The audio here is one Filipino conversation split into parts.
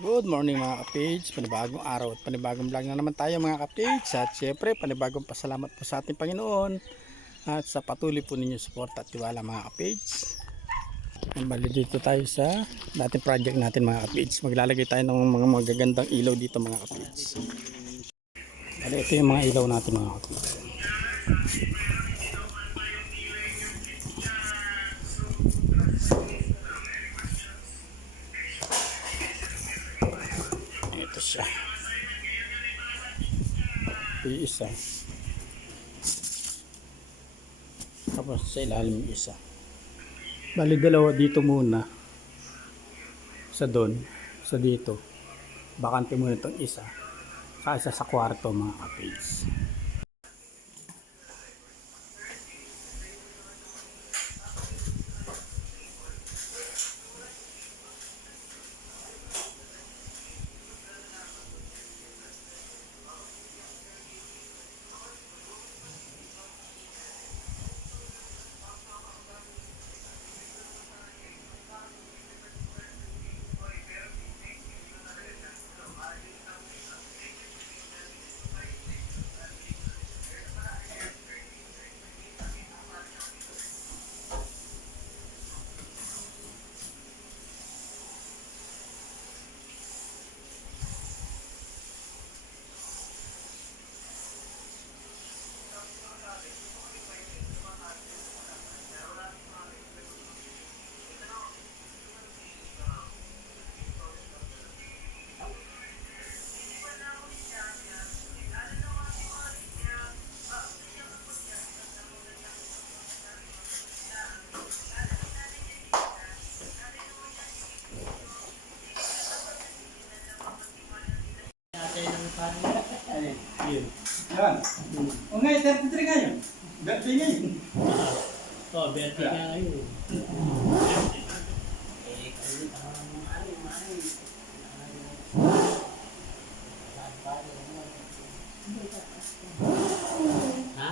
Good morning mga ka-page, panibagong araw at panibagong vlog na naman tayo mga ka-page. At syempre panibagong pasalamat po sa ating Panginoon at sa patuloy po ninyong suporta at tiwala mga ka-page. Bali dito tayo sa dating project natin mga ka-page. Maglalagay tayo ng mga magagandang ilaw dito mga ka-page. Bali ito yung mga ilaw natin mga ka-page. Ito siya. Ito yung isa. Tapos sa ilalim yung isa. Bali dalawa dito muna. Sa doon. Sa dito. Bakante muna itong isa. Saka isa sa kwarto mga ka-page. Yun. Yan. O ngayon, 33 ngayon. Birthday ngayon. Oh, birthday nga ngayon. Ha?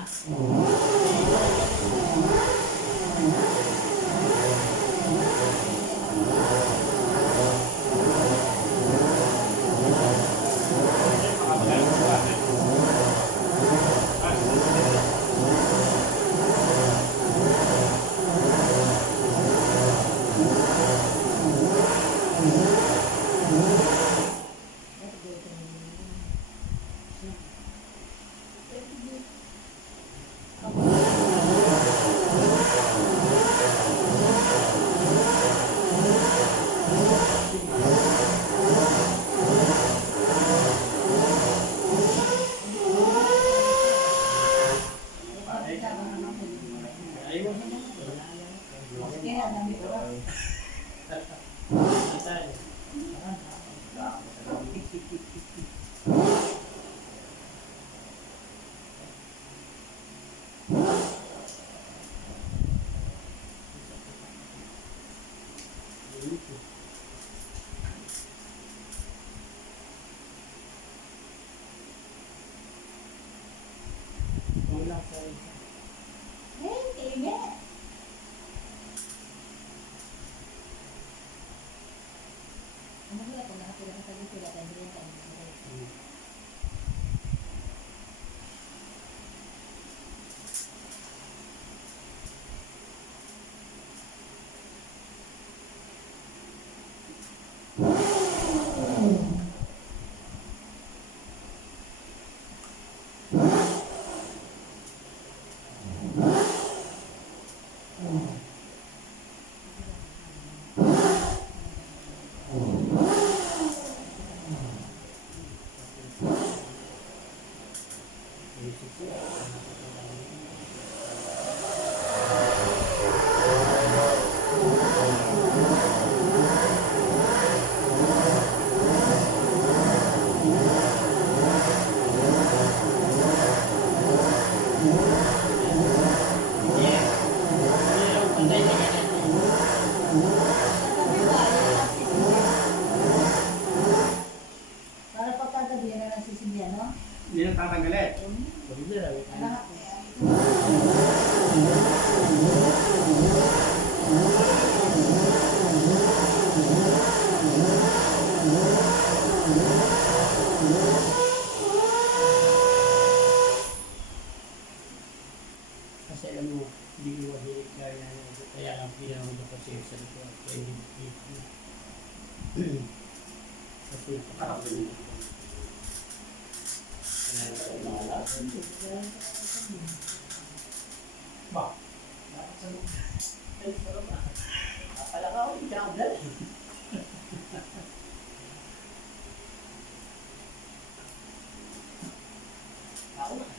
Para pagkagabi na nasisindihan, no? Hindi na tatanggalin. Anak, Yan. Kasi, Ba? akala ka ako, hindi ako dala. Ako na.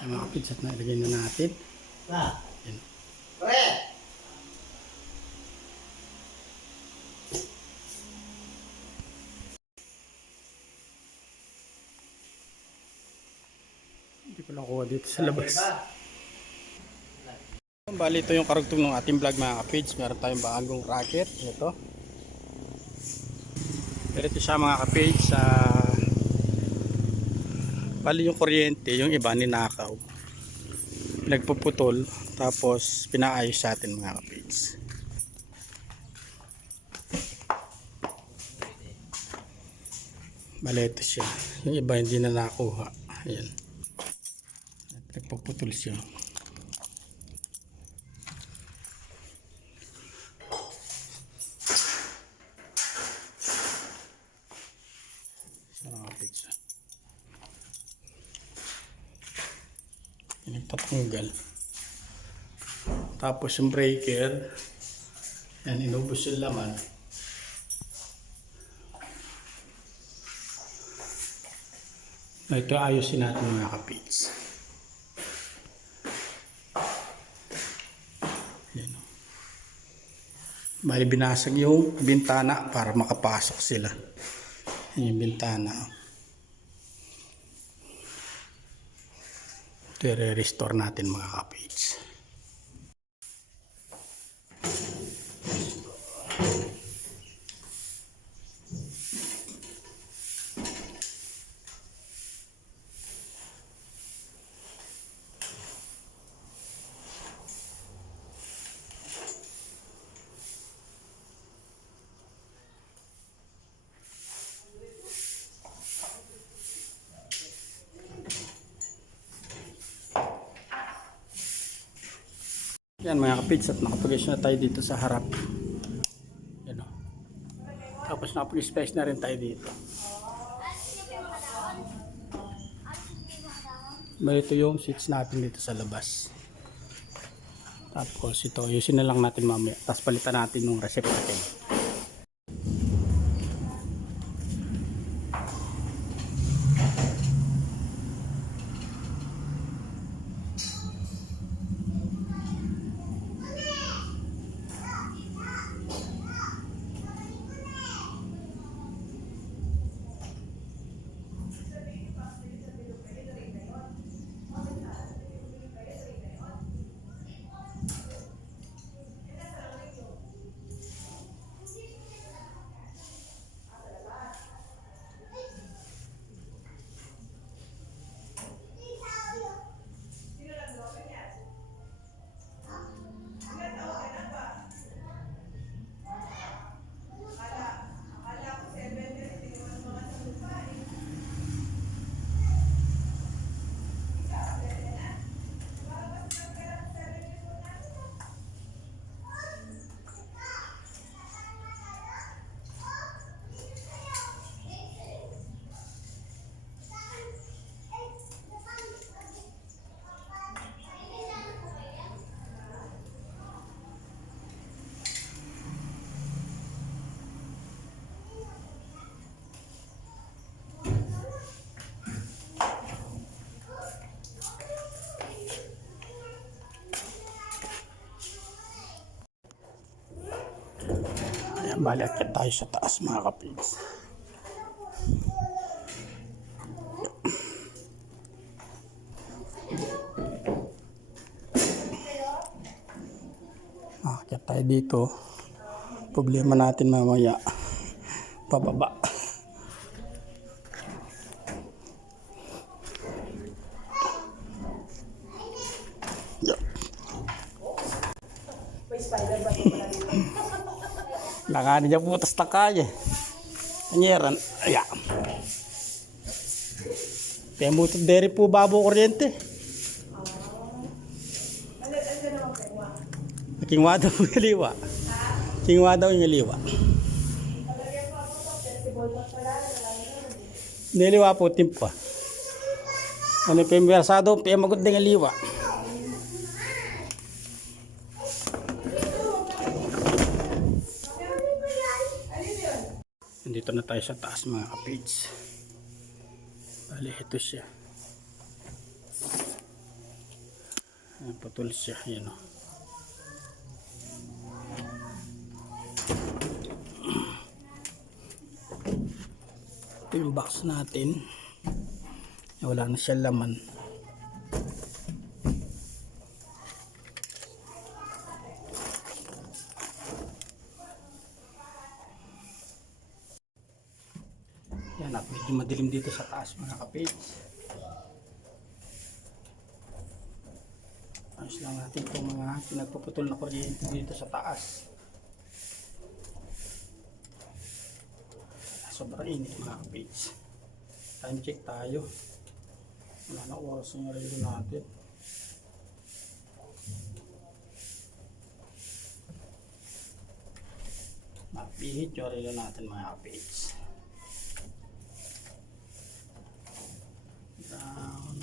Yung mga kapits at nailagay na natin. Ah, Yan. Hindi ko nakuha dito sa labas. Bali ito yung karugtong ng ating vlog mga kapits. Meron tayong bagong racket. Ito. Pero ito siya mga kapits. Bali yung kuryente, yung iba ninakaw. Nagpuputol. Tapos pinaayos sa atin mga kapits. Bali ito siya. Yung iba hindi na nakuha. Ayan. Nagpuputol siya. Nagtatanggal. Tapos yung breaker, yan, inubos yung laman. Ito ayusin natin mga kapits. Yan. Bali binasag yung bintana para makapasok sila. Yan yung bintana. Ito i-restore natin mga kapits. Yan mga kapits at nakapag-ayos na tayo dito sa harap. Yan o. Tapos nakapag-space na rin tayo dito. Ito yung switch natin dito sa labas. Tapos ito, ayusin na lang natin mamaya. Tapos palitan natin yung receptacle. Bali, akit tayo sa taas mga kapigs. Akit tayo dito. Problema natin mamaya. Pababa. Nakani niya putas na kaya. Kanyeran. Ayan. Pemutod deri po babo kuryente. Kingwa daw yung liwa. Kingwa daw yung liwa. Niliwa po timpa. Ano pembersado, pemagod din yung liwa. Nandito na tayo sa taas mga kapids. Bali, ito siya. Ayan, putol siya. Ayan o. Ito yung box natin. Wala na siya laman. Yan, at medyo madilim dito sa taas mga kapids. Ayos lang natin itong mga pinagpuputol na kuryente dito sa taas. Sobrang init mga kapids. Time check tayo. Wala na oras yung relo natin. Mapihit yung relo natin mga kapids. Down.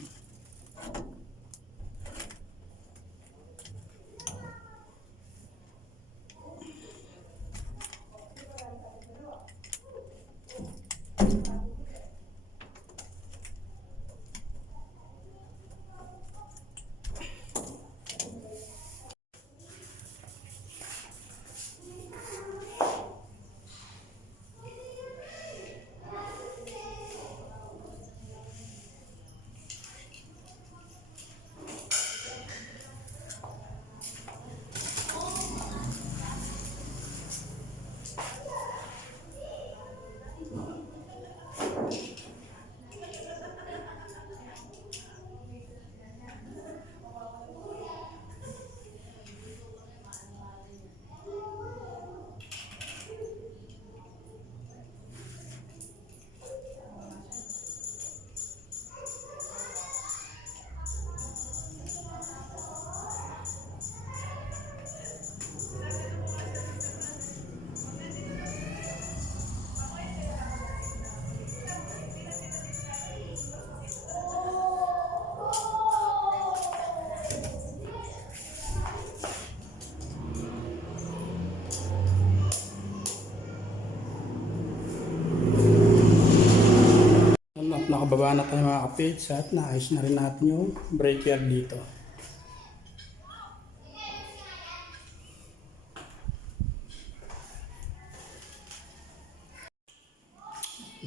Nakababa na tayo mga kapids at naayos na rin natin yung breaker dito.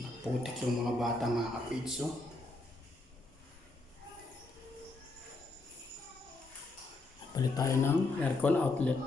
Naputik yung mga bata mga kapids. Oh. Palit tayo ng aircon outlet.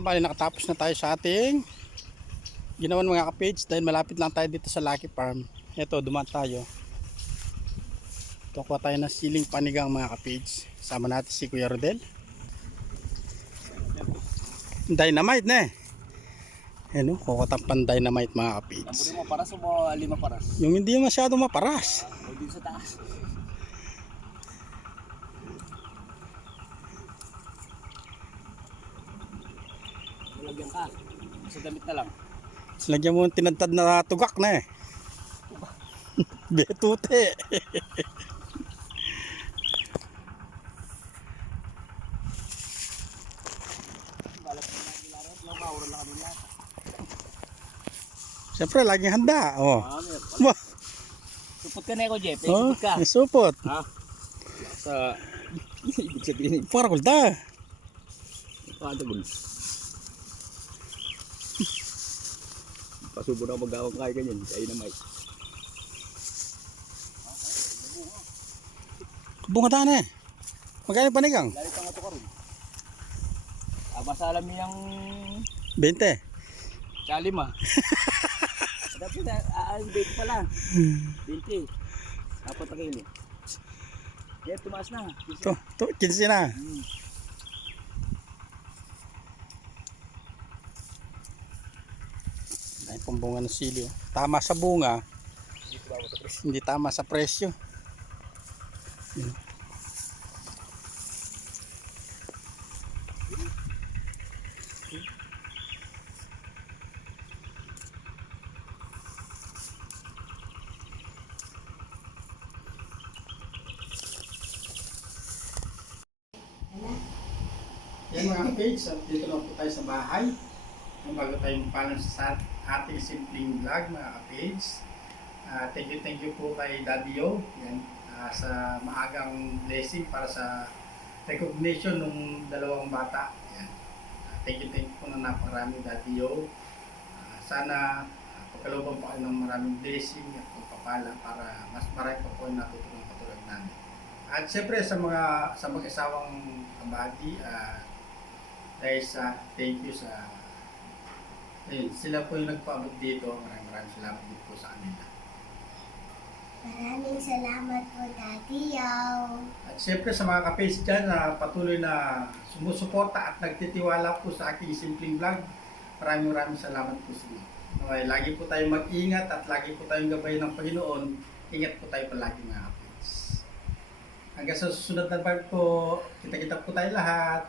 Ang bali nakatapos na tayo sa ating ginawan mga ka-page dahil malapit lang tayo dito sa Lucky Farm. Ito, dumaan tayo. Kukuha tayo ng siling panigang mga ka-page. Sama natin si Kuya Rodel. Dynamite na eh. Ayan o, kukuha tayong pan dynamite mga ka-page. Tampunin mo paras o mo 5 paras? Yung hindi masyado maparas. O din sa taas. Malagyan ka. Sa damit na lang. Lagyan mo ng tinadtad na tugak na eh. Betute. Balap mo na nilarat. Mauran lang kami lahat. Siyempre, laging handa. Oh. Meron. Wah, Supot ka na ako, Jeff. oh, Supot ka. may supot. Ha? Sa... Ibig sabihin. Para kulta. Pakatagol. Pasubo na ako mag-awang kaya ganyan. Kaya na may. Bungataan eh. Magkano panigang? Lalo pang ito ka rin. Masalam yung 20. Chalim ah. Dapat na, dito pala. 20. Dapat na kayo. Kaya tumaas na. To, 15 na. Ay, pambunga ng sili. Oh. Tama sa bunga. Hindi tama sa presyo. Yan mga page, dito lang po tayo sa bahay. Bago tayo mapalan sa ating simpleng vlog mga page. Thank you po kay Daddy Yo yan, sa maagang blessing para sa recognition ng dalawang bata. Yan. Thank you po na napakarami Daddy Yo. Sana pagkalooban po kayo ng maraming blessing at pagpapala para mas marami pa po natutunan katulad namin. At siyempre sa mag-asawang kabady, guys, thank you sa sila po yung nagpaabot dito. Maraming salamat din po sa kanila. Maraming salamat po, Daddy Yaw. At siyempre sa mga ka-face dyan na patuloy na sumusuporta at nagtitiwala po sa aking simpleng vlog, maraming salamat po sa inyo. Okay, lagi po tayong mag-ingat at lagi po tayong gabay ng Panginoon. Ingat po tayo palagi mga ka-face. Hanggang sa susunod na vlog po, kita-kita po tayo lahat.